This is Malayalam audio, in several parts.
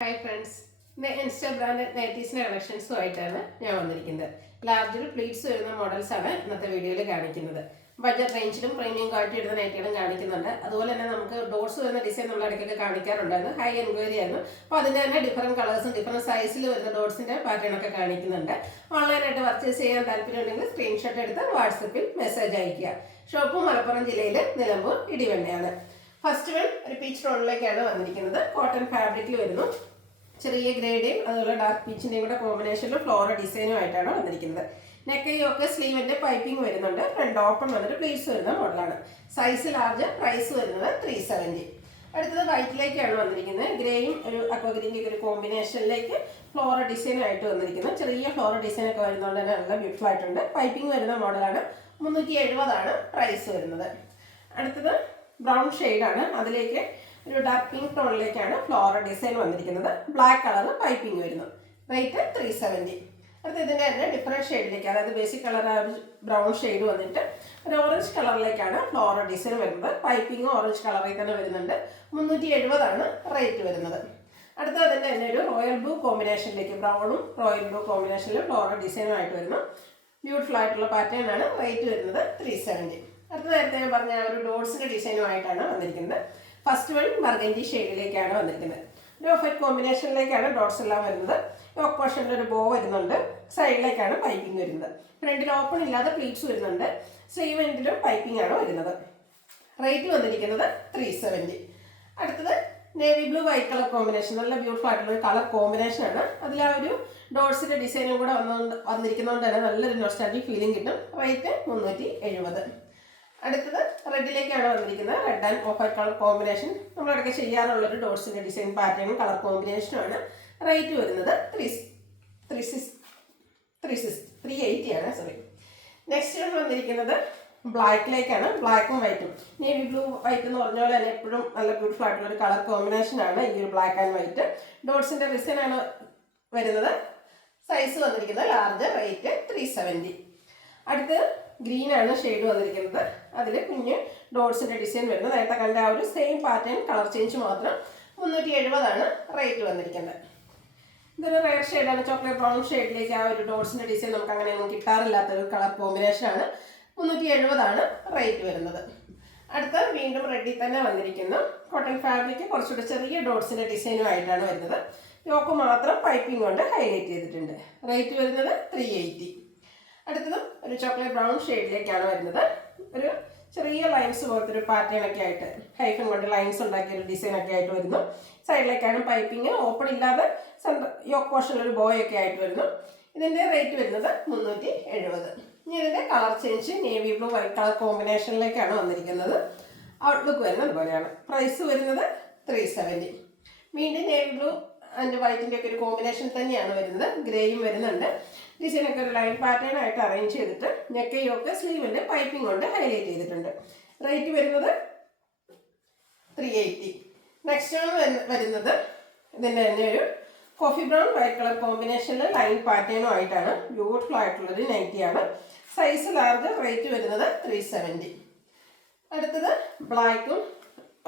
ഹായ് ഫ്രണ്ട്സ്, ഇന്ന് ഇൻസ്റ്റാ ബ്രാൻഡ് നൈറ്റീസിൻ്റെ കളക്ഷൻസുമായിട്ടാണ് ഞാൻ വന്നിരിക്കുന്നത്. ലാർജിൽ പ്ലീറ്റ്സ് വരുന്ന മോഡൽസാണ് ഇന്നത്തെ വീഡിയോയിൽ കാണിക്കുന്നത്. ബഡ്ജറ്റ് റേഞ്ചിലും പ്രീമിയം ക്വാളിറ്റി എടുത്ത നൈറ്റികളും കാണിക്കുന്നുണ്ട്. അതുപോലെ തന്നെ നമുക്ക് ഡോട്ട്സ് വരുന്ന ഡിസൈൻ നമ്മൾ ഇടയ്ക്കൊക്കെ കാണിക്കാറുണ്ടായിരുന്നു. ഹൈ എൻക്വയറി ആയിരുന്നു. അപ്പോൾ അതിൻ്റെ തന്നെ ഡിഫറൻറ്റ് കളേഴ്സും ഡിഫറൻറ്റ് സൈസിൽ വരുന്ന ഡോട്ട്സിൻ്റെ പാറ്റേണൊക്കെ കാണിക്കുന്നുണ്ട്. ഓൺലൈനായിട്ട് പർച്ചേസ് ചെയ്യാൻ താല്പര്യമുണ്ടെങ്കിൽ സ്ക്രീൻഷോട്ട് എടുത്ത് വാട്സപ്പിൽ മെസ്സേജ് അയയ്ക്കുക. ഷോപ്പ് മലപ്പുറം ജില്ലയിൽ നിലമ്പൂർ ഇടിവണ്ണയാണ്. ഫസ്റ്റ് വൺ ഒരു പീച്ച് ടോണിലേക്കാണ് വന്നിരിക്കുന്നത്. കോട്ടൺ ഫാബ്രിക്കിൽ വരുന്നു. ചെറിയ ഗ്രേഡയും അതുപോലെ ഡാർക്ക് പീച്ചിൻ്റെയും കൂടെ കോമ്പിനേഷനിൽ ഫ്ലോറൽ ഡിസൈനും ആയിട്ടാണ് വന്നിരിക്കുന്നത്. നെക്കയൊക്കെ സ്ലീവിൻ്റെ പൈപ്പിംഗ് വരുന്നുണ്ട്. ഫ്രണ്ട് ഓപ്പൺ വന്നിട്ട് പ്ലീറ്റ്സ് വരുന്ന മോഡലാണ്. സൈസ് ലാർജ്, പ്രൈസ് വരുന്നത് 370. അടുത്തത് വൈറ്റിലേക്കാണ് വന്നിരിക്കുന്നത്. ഗ്രേയും ഒരു അക്വഗ്രീൻ്റെ ഒരു കോമ്പിനേഷനിലേക്ക് ഫ്ലോറൽ ഡിസൈനായിട്ട് വന്നിരിക്കുന്നത്. ചെറിയ ഫ്ലോറൽ ഡിസൈനൊക്കെ വരുന്നതുകൊണ്ട് തന്നെ നല്ല ബ്യൂട്ടിഫുൾ ആയിട്ടുണ്ട്. പൈപ്പിംഗ് വരുന്ന മോഡലാണ്. 370 പ്രൈസ് വരുന്നത്. അടുത്തത് ബ്രൗൺ ഷെയ്ഡാണ്. അതിലേക്ക് ഒരു ഡാർക്ക് പിങ്ക് ടോണിലേക്കാണ് ഫ്ലോറൽ ഡിസൈൻ വന്നിരിക്കുന്നത്. ബ്ലാക്ക് കളർ പൈപ്പിംഗ് വരുന്നു. റേറ്റ് 370. അടുത്ത ഇതിൻ്റെ തന്നെ ഡിഫറെൻറ്റ് ഷെയ്ഡിലേക്ക്, അതായത് ബേസിക് കളർ ബ്രൗൺ ഷെയ്ഡ് വന്നിട്ട് ഒരു ഓറഞ്ച് കളറിലേക്കാണ് ഫ്ലോറൽ ഡിസൈൻ വരുന്നത്. പൈപ്പിംഗ് ഓറഞ്ച് കളറിൽ തന്നെ വരുന്നുണ്ട്. 370 റേറ്റ് വരുന്നത്. അടുത്ത അതിൻ്റെ തന്നെ ഒരു റോയൽ ബ്ലൂ കോമ്പിനേഷനിലേക്ക്, ബ്രൗണും റോയൽ ബ്ലൂ കോമ്പിനേഷനിലും ഫ്ലോറൽ ഡിസൈനുമായിട്ട് വരുന്നു. ബ്യൂട്ടിഫുൾ ആയിട്ടുള്ള പാറ്റേൺ ആണ്. റേറ്റ് വരുന്നത് 370. അടുത്ത നേരത്തെ ഞാൻ പറഞ്ഞ ഒരു ഡോട്ട്സിൻ്റെ ഡിസൈനുമായിട്ടാണ് വന്നിരിക്കുന്നത്. ഫസ്റ്റ് വൺ ബർഗൻഡി ഷെയ്ഡിലേക്കാണ് വന്നിരിക്കുന്നത്. ഒരു ഓഫ് വൈറ്റ് കോമ്പിനേഷനിലേക്കാണ് ഡോട്ട്സ് എല്ലാം വരുന്നത്. യോക്ക് പോർഷനിൽ ഒരു ബോ വരുന്നുണ്ട്. സൈഡിലേക്കാണ് പൈപ്പിംഗ് വരുന്നത്. ഫ്രണ്ടിൽ ഓപ്പൺ ഇല്ലാതെ പ്ലീറ്റ്സ് വരുന്നുണ്ട്. സ്ലീവ് എൻഡിലും പൈപ്പിംഗ് ആണ് വരുന്നത്. റേറ്റ് വന്നിരിക്കുന്നത് 370. അടുത്തത് navy blue white colour combination. നല്ല ബ്യൂട്ടിഫുൾ ആയിട്ടുള്ള ഒരു കളർ കോമ്പിനേഷനാണ്. അതിൽ ആ ഒരു ഡോട്ട്സിൻ്റെ ഡിസൈനും കൂടെ വന്നിരിക്കുന്നതുകൊണ്ട് തന്നെ നല്ലൊരു നൊസ്റ്റാൾജിക് ഫീലിംഗ് കിട്ടും. റേറ്റ് 370. അടുത്തത് റെഡിലേക്കാണ് വന്നിരിക്കുന്നത്. Red and off white colour combination. നമ്മളിടയ്ക്ക് ചെയ്യാറുള്ളൊരു ഡോട്ട്സിൻ്റെ ഡിസൈൻ പാറ്റേണും കളർ കോമ്പിനേഷനുമാണ്. റേറ്റ് വരുന്നത് 380 ആണ്. സോറി. നെക്സ്റ്റ് വന്നിരിക്കുന്നത് ബ്ലാക്കിലേക്കാണ്. ബ്ലാക്കും വൈറ്റും. നേവി ബ്ലൂ വൈറ്റ് എന്ന് പറഞ്ഞ പോലെ തന്നെ എപ്പോഴും നല്ല ബ്യൂട്ടിഫുൾ ആയിട്ടുള്ള ഒരു കളർ കോമ്പിനേഷനാണ് ഈ ഒരു ബ്ലാക്ക് ആൻഡ് വൈറ്റ്. ഡോട്ട്സിൻ്റെ ഡിസൈനാണ് വരുന്നത്. സൈസ് വന്നിരിക്കുന്നത് ലാർജ്. റേറ്റ് 370. അടുത്ത് ഗ്രീൻ ആണ് ഷെയ്ഡ് വന്നിരിക്കുന്നത്. അതിൽ കുഞ്ഞ് ഡോട്ട്സിൻ്റെ ഡിസൈൻ വരുന്നത്. നേരത്തെ കണ്ട ആ ഒരു സെയിം പാറ്റേൺ, കളർ ചേഞ്ച് മാത്രം. 370 റേറ്റ് വന്നിരിക്കുന്നത്. ഇതൊരു റെയർ ഷെയ്ഡാണ്. ചോക്ലേറ്റ് ബ്രൗൺ ഷെയ്ഡിലേക്ക് ആ ഒരു ഡോട്ട്സിൻ്റെ ഡിസൈൻ നമുക്ക് അങ്ങനെയൊന്നും കിട്ടാറില്ലാത്തൊരു കളർ കോമ്പിനേഷനാണ്. 370 റേറ്റ് വരുന്നത്. അടുത്ത വീണ്ടും റെഡിൽ തന്നെ വന്നിരിക്കുന്നു. കോട്ടൺ ഫാബ്രിക് കുറച്ചുകൂടെ ചെറിയ ഡോട്ട്സിൻ്റെ ഡിസൈനുമായിട്ടാണ് വരുന്നത്. യോക്ക് മാത്രം പൈപ്പിംഗ് കൊണ്ട് ഹൈലൈറ്റ് ചെയ്തിട്ടുണ്ട്. റേറ്റ് വരുന്നത് 380. അടുത്തതും ഒരു ചോക്ലേറ്റ് ബ്രൗൺ ഷെയ്ഡിലേക്കാണ് വരുന്നത്. ഒരു ചെറിയ ലൈൻസ് പോലത്തെ ഒരു പാറ്റേൺ ഒക്കെ ആയിട്ട് ഹൈഫൻ കൊണ്ട് ലൈൻസ് ഉണ്ടാക്കിയ ഒരു ഡിസൈൻ ഒക്കെ ആയിട്ട് വരുന്നു. സൈഡിലേക്കാണ് പൈപ്പിംഗ്. ഓപ്പൺ ഇല്ലാതെ യോക്ക് പോർഷനിൽ ഒരു ബോയ് ഒക്കെ ആയിട്ട് വരുന്നു. ഇതിൻ്റെ റേറ്റ് വരുന്നത് 370. ഇനി ഇതിൻ്റെ colour change navy blue white colour കോമ്പിനേഷനിലേക്കാണ് വന്നിരിക്കുന്നത്. ഔട്ട്ലുക്ക് വരുന്നത് പോലെയാണ്. പ്രൈസ് വരുന്നത് 370. വീണ്ടും നേവി ബ്ലൂ ആൻഡ് വൈറ്റിൻ്റെ ഒക്കെ ഒരു കോമ്പിനേഷൻ തന്നെയാണ് വരുന്നത്. ഗ്രേയും വരുന്നുണ്ട്. ഡിസൈനൊക്കെ ഒരു ലൈൻ പാറ്റേൺ ആയിട്ട് അറേഞ്ച് ചെയ്തിട്ട് നെക്കയൊക്കെ സ്ലീവിൻ്റെ പൈപ്പിംഗ് കൊണ്ട് ഹൈലൈറ്റ് ചെയ്തിട്ടുണ്ട്. റേറ്റ് വരുന്നത് 380. നെക്സ്റ്റ് വരുന്നത് ഇതിൻ്റെ തന്നെ ഒരു കോഫി ബ്രൗൺ വൈറ്റ് കളർ കോമ്പിനേഷനിൽ ലൈൻ പാറ്റേണും ആയിട്ടാണ്. ബ്യൂട്ടിഫുൾ ആയിട്ടുള്ളൊരു നൈറ്റിയാണ്. Size large. റേറ്റ് വരുന്നത് 370. അടുത്തത് ബ്ലാക്കും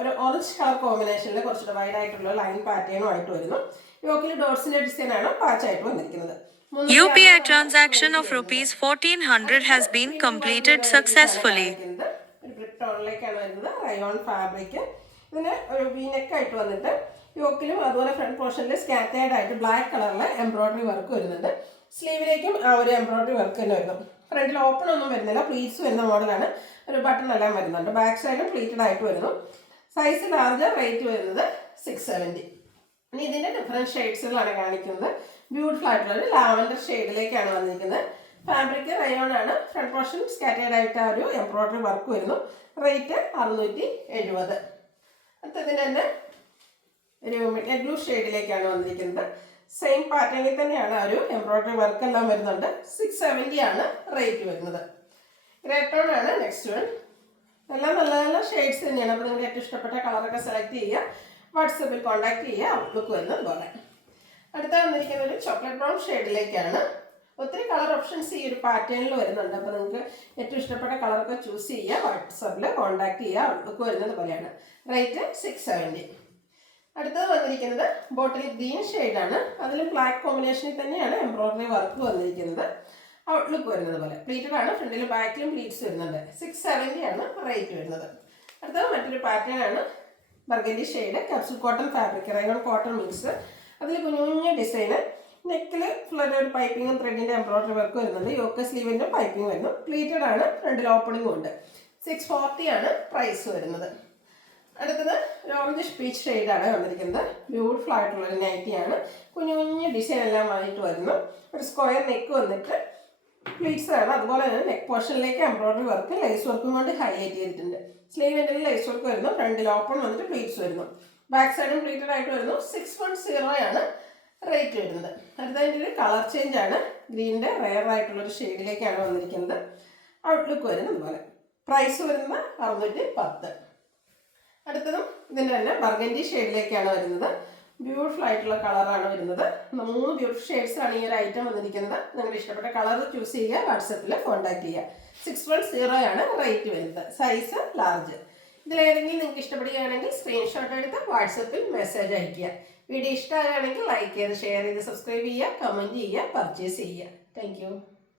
ഒരു ഓറഞ്ച് കളർ കോമ്പിനേഷനിൽ കുറച്ചുകൂടെ വൈഡ് ആയിട്ടുള്ള ലൈൻ പാറ്റേണും ആയിട്ട് വരുന്നു. യോക്കിൽ ഡോട്ട്സിൻ്റെ ഡിസൈനാണ് പാച്ചായിട്ട് വന്നിരിക്കുന്നത്. UPI transaction of ₹1400 has been completed successfully. ഒരു ബ്രിക്ക് ടോണിലേക്കാണ് വരുന്നത്. Rayon fabric. ഇതിന് ഒരു വീനെക്ക് ആയിട്ട് വന്നിട്ട് യോക്കിലും അതുപോലെ ഫ്രണ്ട് പോർഷനിൽ സ്കാറ്റേർഡ് ആയിട്ട് ബ്ലാക്ക് കളറിൽ എംബ്രോയിഡറി വർക്ക് വരുന്നുണ്ട്. സ്ലീവിലേക്കും ആ ഒരു എംബ്രോയിഡറി വർക്ക് തന്നെ വരുന്നു. ഫ്രണ്ടിൽ ഓപ്പൺ ഒന്നും വരുന്നില്ല. പ്ലീറ്റ്സ് വരുന്ന മോഡലാണ്. ഒരു ബട്ടൺ എല്ലാം വരുന്നുണ്ട്. ബാക്ക് സൈഡും പ്ലീറ്റഡ് ആയിട്ട് വരുന്നു. Size large. റേറ്റ് വരുന്നത് 670. ഇനി ഇതിൻ്റെ ഡിഫറെൻറ്റ് ഷെയ്ഡ്സുകളാണ് കാണിക്കുന്നത്. ബ്യൂട്ടിഫുൾ ആയിട്ടുള്ള ഒരു ലാവൻഡർ ഷെയ്ഡിലേക്കാണ് വന്നിരിക്കുന്നത്. ഫാബ്രിക് റയോൺ ആണ്. ഫ്രണ്ട് പോർഷൻ സ്കാറ്റേർഡ് ആയിട്ട് ആ ഒരു എംബ്രോയിഡറി വർക്ക് വരുന്നു. റേറ്റ് 670. അടുത്തതിന് തന്നെ ഒരു മിഡ് ബ്ലൂ ഷെയ്ഡിലേക്കാണ് വന്നിരിക്കുന്നത്. സെയിം പാറ്റേണിൽ തന്നെയാണ് ആ ഒരു എംബ്രോയിഡറി വർക്ക് എല്ലാം വരുന്നുണ്ട്. 670 റേറ്റ് വരുന്നത്. ഗ്രേ ടോൺ ആണ് നെക്സ്റ്റ് വൺ. എല്ലാം നല്ല നല്ല ഷെയ്ഡ്സ് തന്നെയാണ്. അപ്പോൾ നിങ്ങൾക്ക് ഏറ്റവും ഇഷ്ടപ്പെട്ട കളറൊക്കെ സെലക്ട് ചെയ്യുക. വാട്സപ്പിൽ കോൺടാക്ട് ചെയ്യുക. ഔട്ട്ലുക്ക് വരുന്നത് പോലെ. അടുത്ത വന്നിരിക്കുന്ന ഒരു ചോക്ലേറ്റ് ബ്രൗൺ ഷെയ്ഡിലേക്കാണ്. ഒത്തിരി കളർ ഓപ്ഷൻസ് ഈ ഒരു പാറ്റേണിൽ വരുന്നുണ്ട്. അപ്പോൾ നിങ്ങൾക്ക് ഏറ്റവും ഇഷ്ടപ്പെട്ട കളറൊക്കെ ചൂസ് ചെയ്യുക. വാട്സപ്പിൽ കോൺടാക്ട് ചെയ്യുക. ഔട്ട്ലുക്ക് വരുന്നത് പോലെയാണ്. റേറ്റ് 670. അടുത്തത് വന്നിരിക്കുന്നത് ബോട്ടിൽ ഗ്രീൻ ഷെയ്ഡാണ്. അതിൽ ബ്ലാക്ക് കോമ്പിനേഷനിൽ തന്നെയാണ് എംബ്രോയിഡറി വർക്ക് വന്നിരിക്കുന്നത്. ഔട്ട്ലുക്ക് വരുന്നത് പോലെ പ്ലീറ്റഡ് ആണ്. ഫ്രണ്ടിലും ബാക്കിലും പ്ലീറ്റ്സ് വരുന്നുണ്ട്. 670 ആണ് റേറ്റ് വരുന്നത്. അടുത്തത് മറ്റൊരു പാറ്റേൺ ആണ്. Burgundy shade, capsule cotton fabric, rayon cotton mix. അതിൽ കുഞ്ഞു ഡിസൈന്. നെക്കിൽ ഫ്ലഡ് ഒരു പൈപ്പിങ്ങും ത്രെഡിൻ്റെ എംബ്രോയിഡറി വർക്ക് വരുന്നുണ്ട്. യോക്ക് സ്ലീവിൻ്റെ പൈപ്പിംഗ് വരുന്നു. പ്ലീറ്റഡ് ആണ്. ഫ്രണ്ടിൽ ഓപ്പണിംഗും ഉണ്ട്. 640 ആണ് പ്രൈസ് വരുന്നത്. അടുത്തത് ഒരു ഓറഞ്ച് പീച്ച് ഷെയ്ഡാണ് വന്നിരിക്കുന്നത്. ബ്യൂട്ടിഫുൾ ആയിട്ടുള്ളൊരു നൈറ്റിയാണ്. കുഞ്ഞു ഡിസൈൻ എല്ലാം ആയിട്ട് വരുന്നു. ഒരു സ്ക്വയർ നെക്ക് വന്നിട്ട് പ്ലീറ്റ്സ് ആണ്. അതുപോലെ തന്നെ നെക്ക് പോർഷനിലേക്ക് എംബ്രോയിഡറി വർക്ക് ലേസ് വർക്കും കൊണ്ട് ഹൈലൈറ്റ് ചെയ്തിട്ടുണ്ട്. സ്ലീവ് എൻഡിൽ ലേസ് വർക്ക് വരുന്നു. ഫ്രണ്ടിൽ ഓപ്പൺ വന്നിട്ട് പ്ലീറ്റ്സ് വരുന്നു. ബാക്ക് സൈഡും പ്ലീറ്റഡ് ആയിട്ട് വരുന്നു. 610 ആണ് റേറ്റ് വരുന്നത്. അടുത്തതിൻ്റെ ഒരു കളർ ചേഞ്ച് ആണ്. ഗ്രീനിൻ്റെ റെയർ ആയിട്ടുള്ളൊരു ഷെയ്ഡിലേക്കാണ് വന്നിരിക്കുന്നത്. ഔട്ട്ലുക്ക് വരുന്നത് അതുപോലെ. പ്രൈസ് വരുന്നത് 610. അടുത്തതും ഇതിൻ്റെ തന്നെ ബർഗൻഡി ഷെയ്ഡിലേക്കാണ് വരുന്നത്. ബ്യൂട്ടിഫുൾ ആയിട്ടുള്ള കളറാണ് വരുന്നത്. 3 ബ്യൂട്ടിഫുൾ ഷെയ്ഡ്സാണ് ഈ ഒരു ഐറ്റം വന്നിരിക്കുന്നത്. നിങ്ങളുടെ ഇഷ്ടപ്പെട്ട കളർ ചൂസ് ചെയ്യുക. വാട്സപ്പിൽ കോൺടാക്ട് ചെയ്യുക. 610 ആണ് റേറ്റ് വരുന്നത്. Size large. ഇതിലേതെങ്കിലും നിങ്ങൾക്ക് ഇഷ്ടപ്പെടുകയാണെങ്കിൽ സ്ക്രീൻഷോട്ട് എടുത്ത് വാട്സപ്പിൽ മെസ്സേജ് അയയ്ക്കുക. വീഡിയോ ഇഷ്ടമാകുകയാണെങ്കിൽ ലൈക്ക് ചെയ്ത് ഷെയർ ചെയ്ത് സബ്സ്ക്രൈബ് ചെയ്യുക, കമൻറ്റ് ചെയ്യുക, പർച്ചേസ് ചെയ്യുക. താങ്ക്